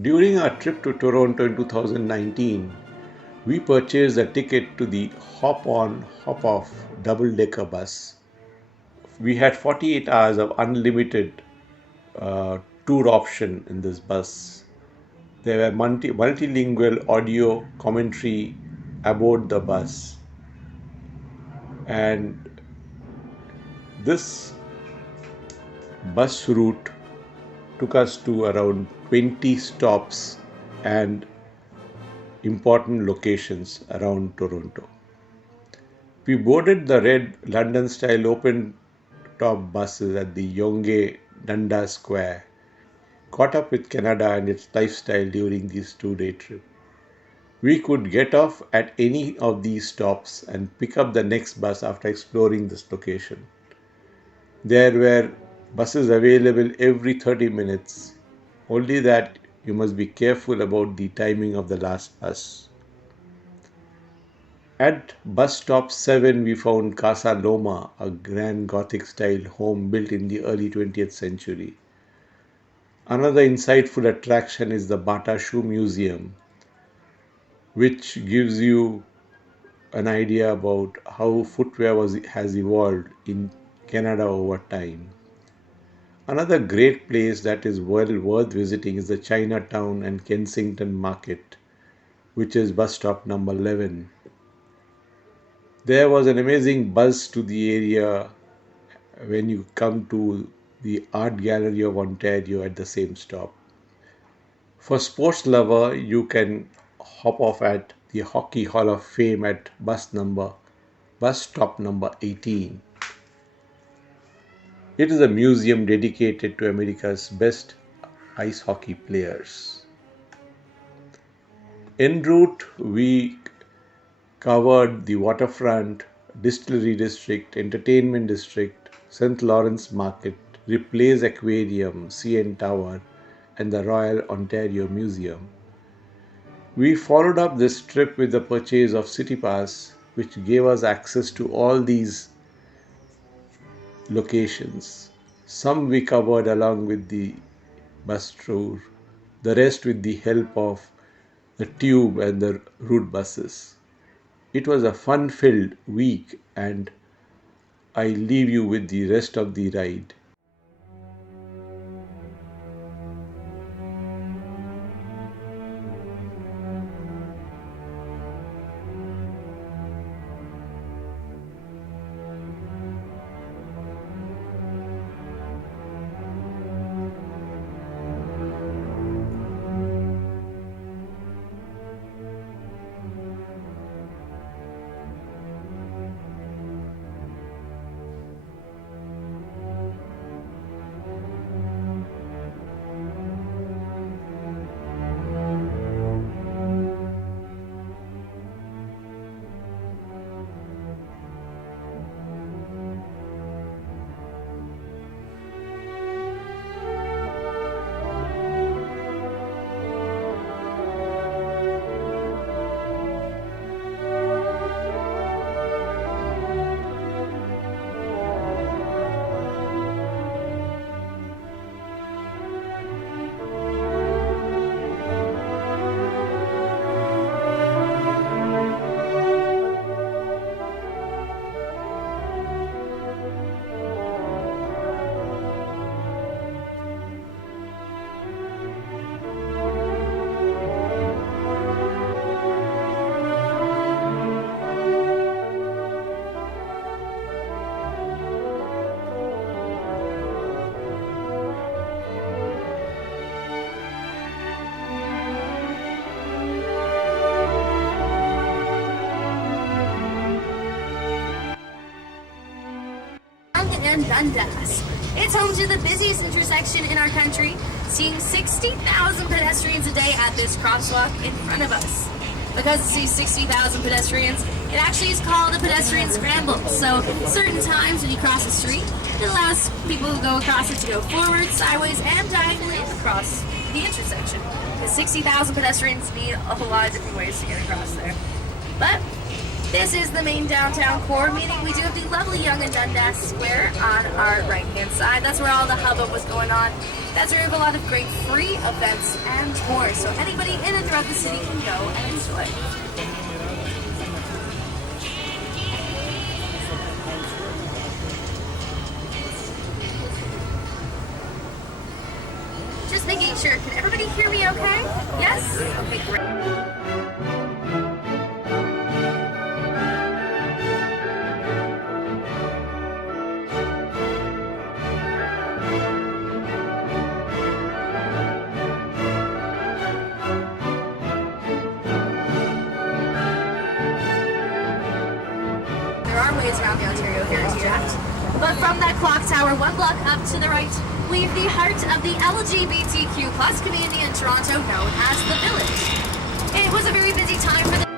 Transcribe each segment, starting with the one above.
During our trip to Toronto in 2019, we purchased a ticket to the hop on, hop off double decker bus. We had 48 hours of unlimited tour option in this bus. There were multilingual audio commentary aboard the bus, and this bus route took us to around 20 stops and important locations around Toronto. We boarded the red London style open top buses at the Yonge-Dundas Square, caught up with Canada and its lifestyle during this 2-day trip. We could get off at any of these stops and pick up the next bus after exploring this location. There were buses available every 30 minutes, only that you must be careful about the timing of the last bus. At bus stop 7, we found Casa Loma, a grand Gothic style home built in the early 20th century. Another insightful attraction is the Batashu Museum, which gives you an idea about how footwear has evolved in Canada over time. Another great place that is well worth visiting is the Chinatown and Kensington market, which is bus stop number 11. There was an amazing buzz to the area when you come to the Art Gallery of Ontario at the same stop. For sports lover, you can hop off at the Hockey Hall of Fame at bus stop number 18. It is a museum dedicated to America's best ice hockey players. En route, we covered the waterfront, distillery district, entertainment district, St. Lawrence Market, Ripley's Aquarium, CN Tower, and the Royal Ontario Museum. We followed up this trip with the purchase of citypass, which gave us access to all these locations. Some we covered along with the bus tour, the rest with the help of the tube and the route buses. It was a fun-filled week, and I leave you with the rest of the ride. Yonge-Dundas. It's home to the busiest intersection in our country, seeing 60,000 pedestrians a day at this crosswalk in front of us. Because it sees 60,000 pedestrians, it actually is called a pedestrian scramble. So certain times when you cross the street, it allows people who go across it to go forward, sideways, and diagonally across the intersection. Because 60,000 pedestrians need a whole lot of different ways to get across there. But This is the main downtown core, meaning we do have the lovely Yonge-Dundas Square on our right-hand side. That's where all the hubbub was going on. That's where we have a lot of great free events and more, so anybody in and throughout the city can go and enjoy. Just making sure, can everybody hear me okay? Yes? Okay, great. There are ways around the Ontario Heritage Act. But from that clock tower, one block up to the right, we have the heart of the LGBTQ plus community in Toronto, known as the Village. It was a very busy time for the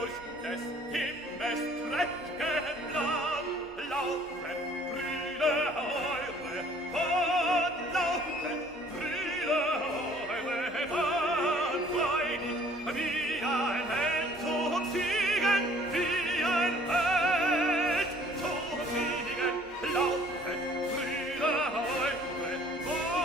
durch des Himmels prächtigen Land laufen Brüder eure von laufen Brüder eure von freudig wie ein Held zum Siegen wie ein Held zum Siegen laufen Brüder eure von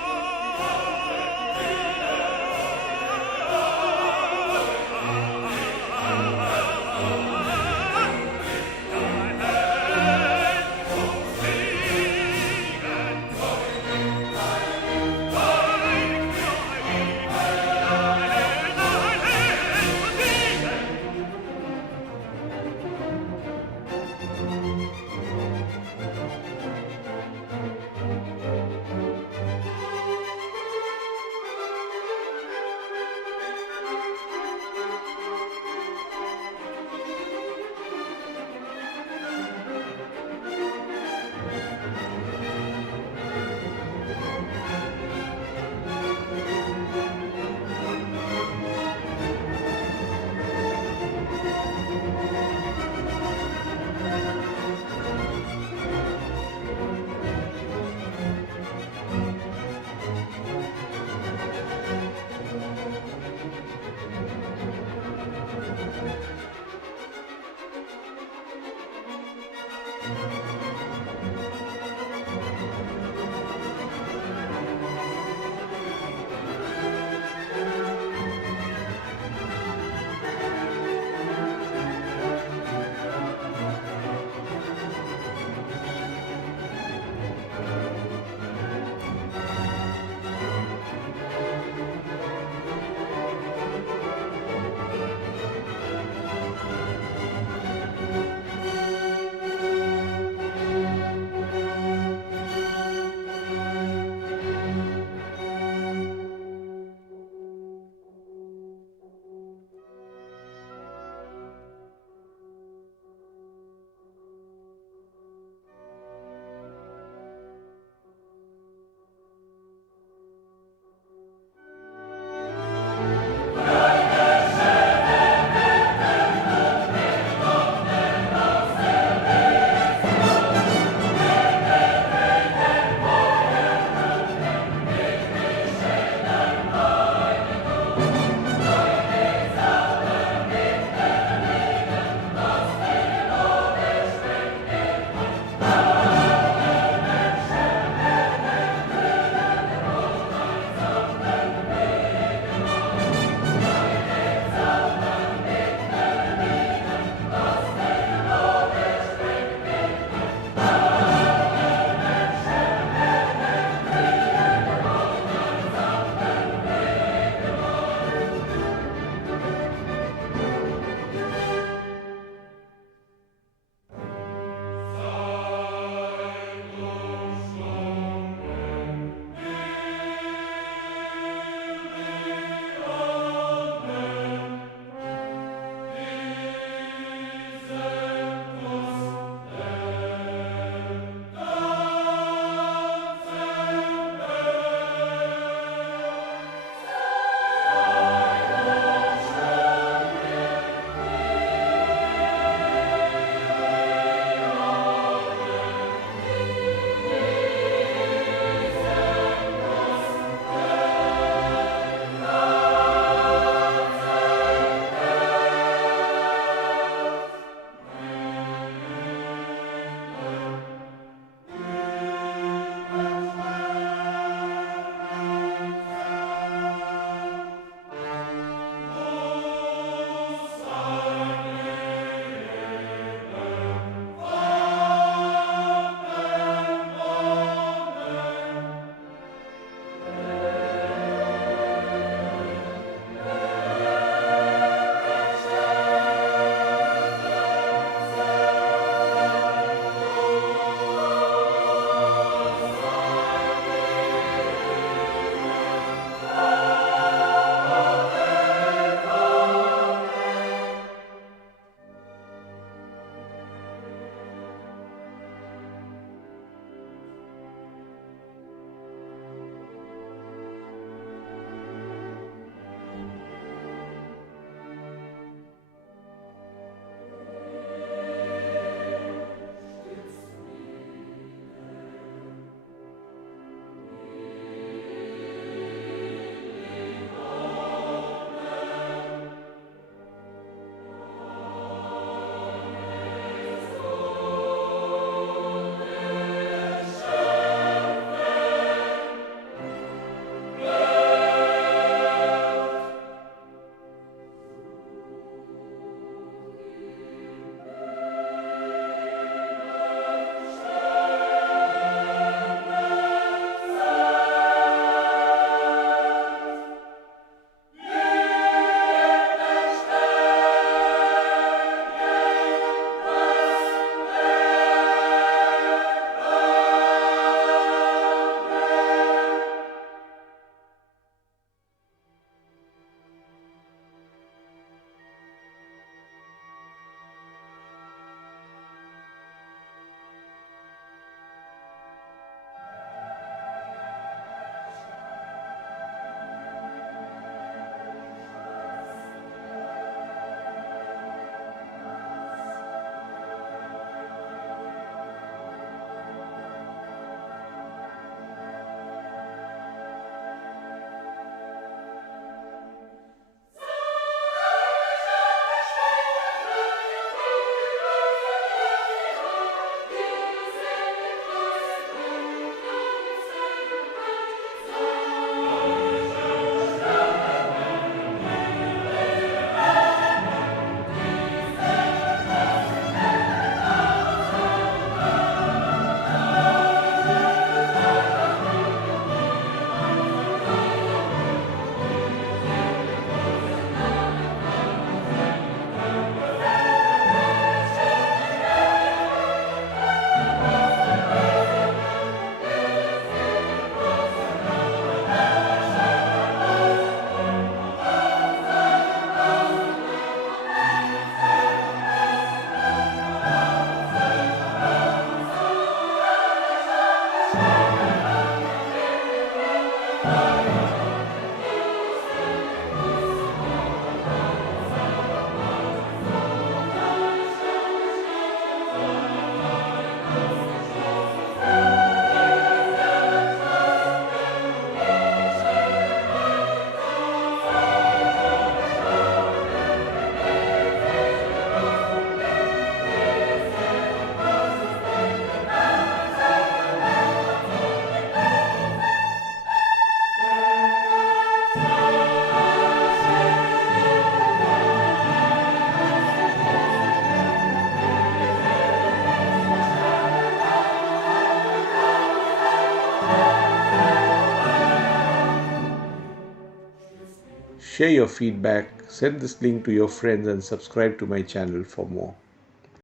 Share your feedback, send this link to your friends, and subscribe to my channel for more.